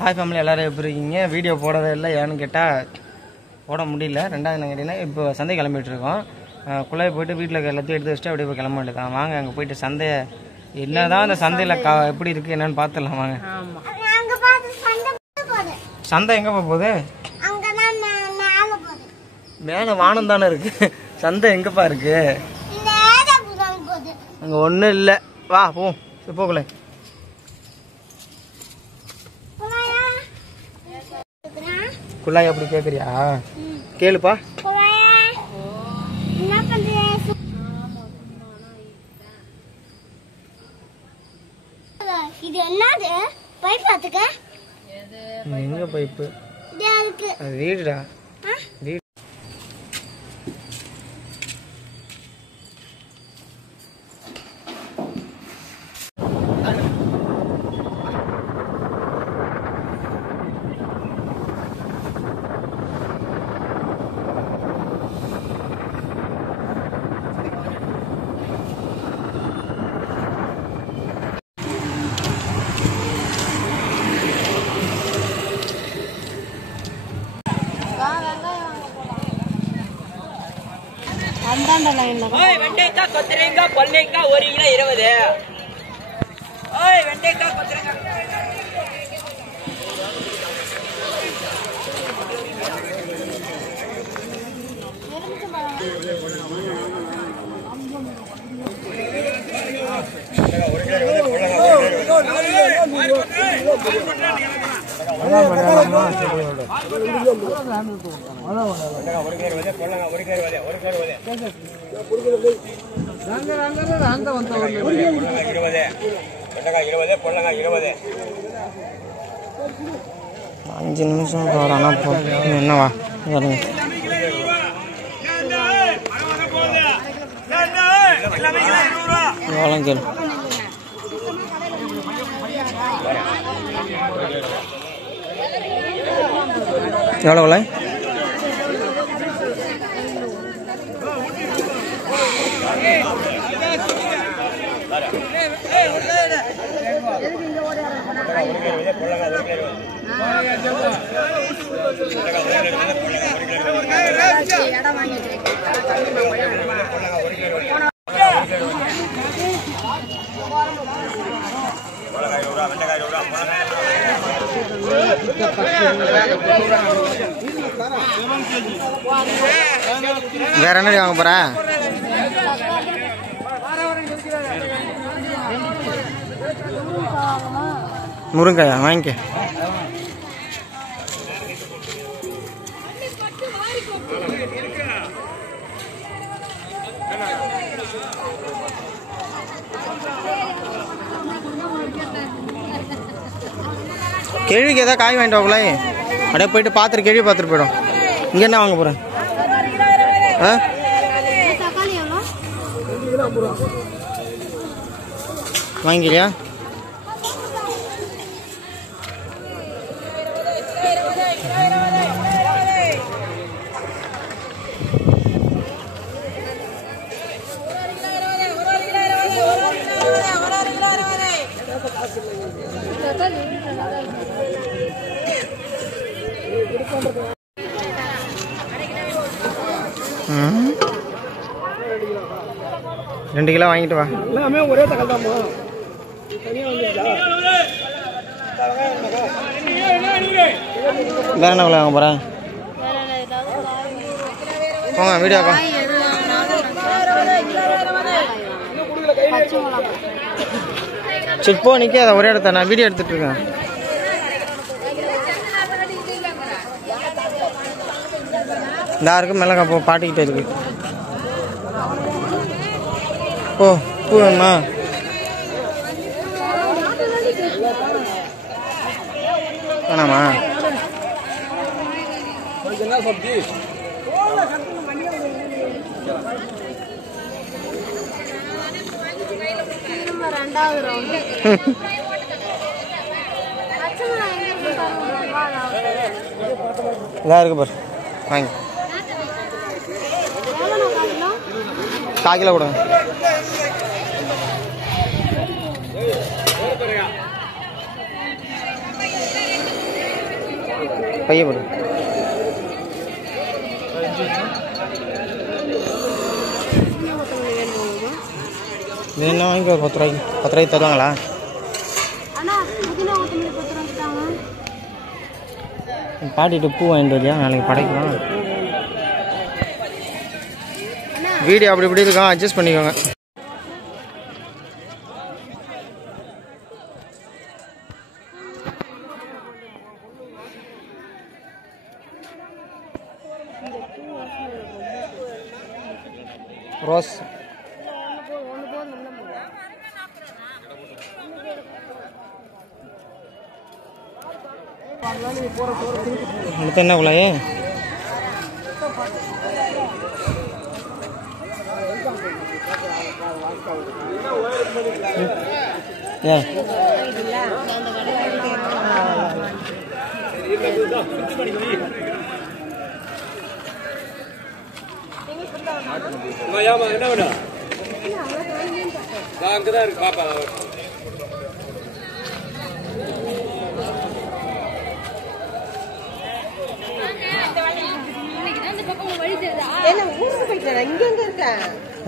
Hi family, எல்லோரும் எப்படி இருக்கீங்க? வீடியோ போடவே இல்லை, ஏன்னு கேட்டால் போட முடியல. ரெண்டாவது என்ன கேட்டிங்கன்னா, இப்போ சந்தை கிளம்பிட்டுருக்கோம். குள்ளாய் போய்ட்டு வீட்டில் எல்லாத்தையும் எடுத்து வச்சுட்டு அப்படியே போய் கிளம்ப வேண்டியதான். வாங்க அங்கே போய்ட்டு சந்தையை என்ன தான் அந்த சந்தையில் எப்படி இருக்குது என்னென்னு பார்த்துடலாம் வாங்க. சந்தை எங்கே போகுது? மேலே வானம் தானே இருக்குது. சந்தை எங்கேப்பா இருக்குது? அங்கே ஒன்றும் இல்லை, வா போ போகல. குள்ளாய் அப்படி கேக்குறியா? கேளுப்பா. இது என்னது? பைப் பாத்துக்க. எங்க பைப்பு? அது வீடுடா. வீடு. வெண்டைக்காய் கொத்தரைக்காய் பொன்னைக்காய் 1 கிலோ 20. வெண்டைக்காய் கொத்தரைக்காய் அஞ்சு நிமிஷம் என்னவா கேளு. எவ்வளோ விலை? வேற என்ன வாங்க போற? முருங்கையா? வாங்கிக்க. கேள்விக்கு ஏதாவது காய் வாங்கிட்டு வாங்களே. அப்படியே போயிட்டு பார்த்துட்டு கேள்வி பார்த்துட்டு போயிடும். இங்கே என்ன வாங்க போகிறேன்? வாங்கிக்கிறியா? ரெண்டு கிலோ வாங்கிட்டு வா. எல்லாமே ஒரே தகவல் தான்மா. வேற என்ன வாங்க போறேன்? போங்க வீடியோக்கா. சரி போ, நிற்காத ஒரே இடத்த. நான் வீடியோ எடுத்துட்டு இருக்கேன். இந்த இருக்கு மிளகா போ, பாட்டிக்கிட்டே இருக்கு. ஓ பூ வேணுமா? வேணாமா? இதாக இருக்கு பாரு, வாங்கி. 4 கிலோ கொடுங்க. பைய போடு. வேணா வாங்கிக்கோ. 10 ரூபாய்க்கு 10 ரூபாய்க்கு தருவாங்களா? பாட்டிட்டு பூ வாங்கிட்டு வரியா? நாளைக்கு படைக்கலாம். வீடியோ அப்படி இப்படி இருக்கும், அட்ஜஸ்ட் பண்ணிக்கோங்க. ரோஸ் அடுத்து என்ன குழாயே? என்ன வேணும்? அங்கதான் இருக்கு பாப்பா.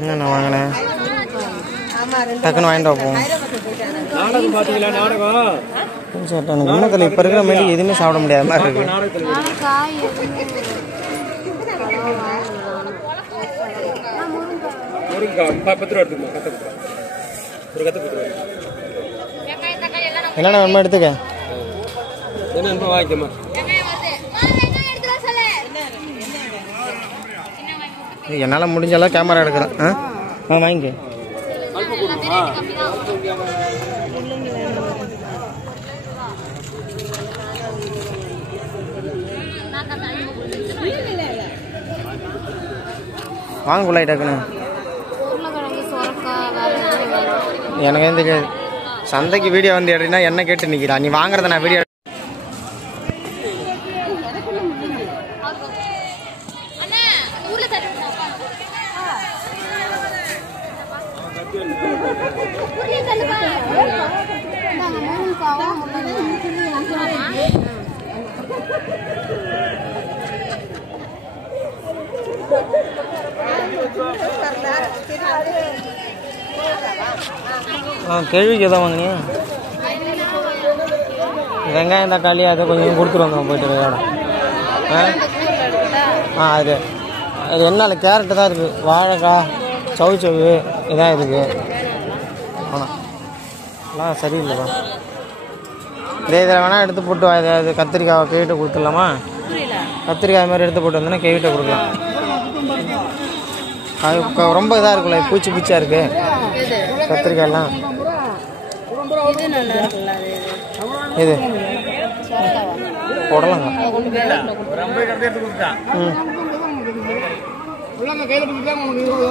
என்ன வாங்கினேன்? டக்குன்னு வாங்கிட்டு வைப்போம். நாடகம் பாத்தீங்களா? நாடகம் இன்னத்தில் இப்போ இருக்கிற மாதிரி எதுவுமே சாப்பிட முடியாத மாதிரி இருக்கு. என்னென்ன வேணுமா எடுத்துக்க. என்ன வாங்கிக்கமா? என்னால் முடிஞ்சாலும் கேமரா எடுக்கிறேன். வாங்கிக்க. வாங்க குள்ளாய் டக்குன்னு. எனக்கு எந்த சந்தைக்கு வீடியோ வந்து எடுறீன்னா என்ன கேட்டு நிற்கிறா? நீ வாங்குறத நான் வீடியோ கேள்விக்கு எதாவது வாங்கினியா? வெங்காயம் தக்காளி அதை கொஞ்சம் கொடுத்துட்டு வந்துடும் போயிட்டு விளையாட. அது அது என்ன கேரட்டு தான் இருக்குது, வாழைக்காய் சவு இதான் இருக்குது. ஆனால் எல்லாம் சரியில்லைப்பா. இதில் வேணால் எடுத்து போட்டு அது கத்திரிக்காய் கேவிட்ட கொடுத்துடலாமா? கத்திரிக்காய் மாதிரி எடுத்து போட்டு வந்தோன்னா கேவிட்ட கொடுக்கலாம். அது ரொம்ப இதாக இருக்குல்ல, பூச்சி பூச்சியாக இருக்குது கத்திரிக்காயெல்லாம். இது போடலாங்க.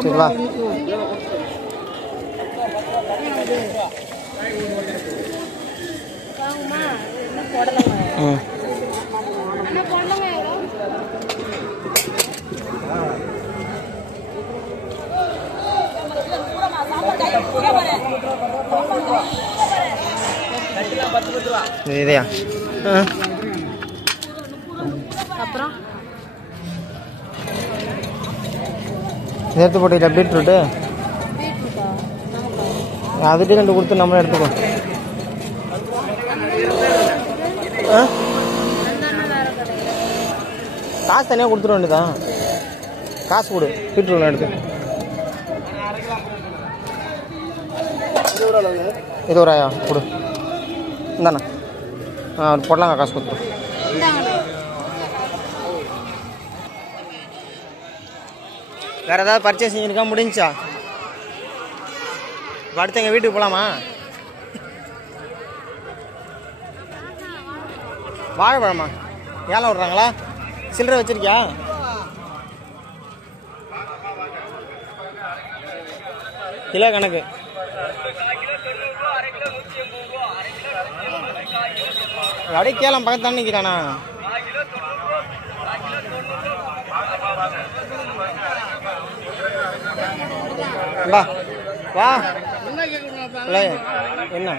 சரிவா. இதையா? அப்புறம் எடுத்து போட்டுக்கிட்ட பீட்ரூட்டு அதுட்டு ரெண்டு கொடுத்து நம்மளே எடுத்துக்கோ. காசு தனியாக கொடுத்துட வேண்டியதான். காசு கொடு, பீட்ரூட் எடுத்து. 20 ரூபாயா கொடு. இந்தாண்ணா போடலாங்க, காசு கொடுத்துரும். வேறு ஏதாவது பர்ச்சேஸ் செஞ்சுருக்கா? முடிஞ்சா? அடுத்து எங்கள் வீட்டுக்கு போகலாமா? வாழைப்பழமா? ஏழை விட்றாங்களா? சில்லறை வச்சுருக்கியா? கிலோ கணக்கு. அப்படியே கேளம் பக்கத்தானே நிற்கிறானா? வா வா. என்ன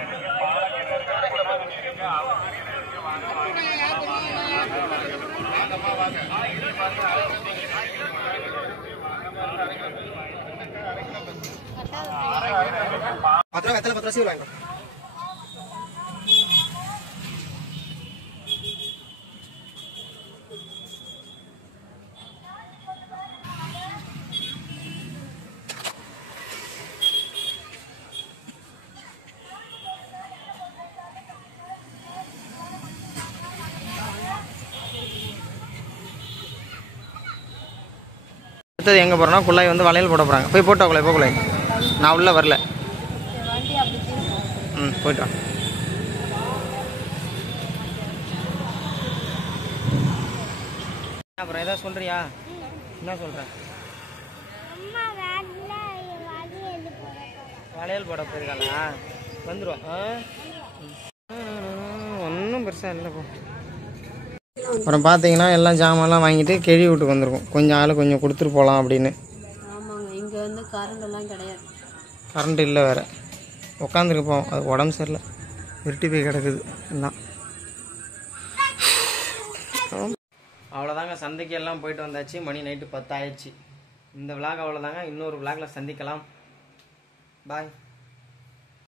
அடுத்தது எங்கே போகிறோன்னா குள்ளாய் வந்து வளையல் போட போகிறாங்க. போய் போட்டா குள்ளாய் குள்ளாய் நான் உள்ளே வரல. போயிட்டோம். அப்புறம் எதாவது சொல்கிறியா? என்ன சொல்கிறேன்? வளையல் போட போயிருக்காளா? வந்துடுவோம். ஒன்றும் பெருசாக இல்லை. போ. அப்புறம் பார்த்தீங்கன்னா எல்லாம் ஜாமான்லாம் வாங்கிட்டு கிழி வீட்டுக்கு வந்திருக்கும். கொஞ்சம் ஆள் கொஞ்சம் கொடுத்துட்டு போகலாம் அப்படின்னு. ஆமாங்க, இங்கே வந்து கரண்டெல்லாம் கிடையாது. கரண்ட் இல்லை வேறு. உட்காந்துருப்போம். அது உடம்பு சரியில்லை. இருட்டி போய் கிடக்குது எல்லாம். அவ்வளோதாங்க, சந்தைக்கு எல்லாம் போயிட்டு வந்தாச்சு. மணி நைட்டு 10 ஆயிடுச்சு. இந்த விளாக் அவ்வளோதாங்க. இன்னொரு விளாகில் சந்திக்கலாம். பாய்.